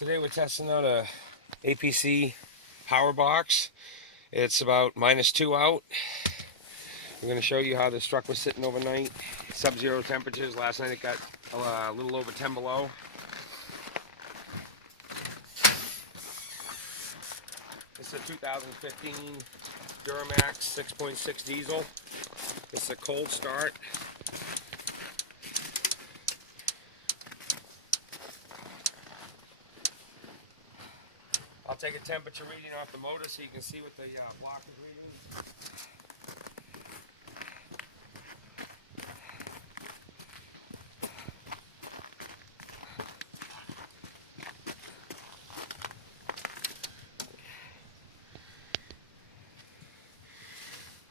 Today we're testing out a APC Power Box. It's about -2 out. We're going to show you how this truck was sitting overnight. Sub-zero temperatures. Last night it got a little over 10 below. This is a 2015 Duramax 6.6 diesel. This is a cold start. I'll take a temperature reading off the motor so you can see what the block is reading.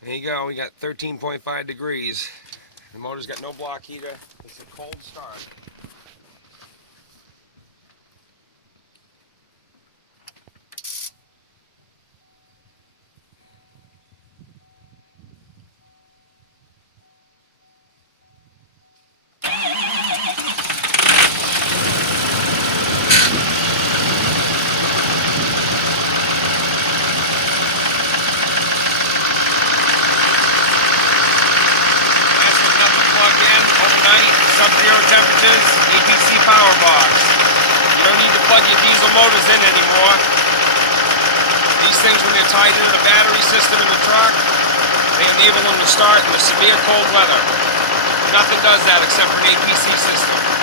There you go, we got 13.5 degrees. The motor's got no block heater. It's a cold start. Sub-zero temperatures, APC Power Box. You don't need to plug your diesel motors in anymore. These things, when they're tied into the battery system in the truck, they enable them to start in the severe cold weather. Nothing does that except for an APC system.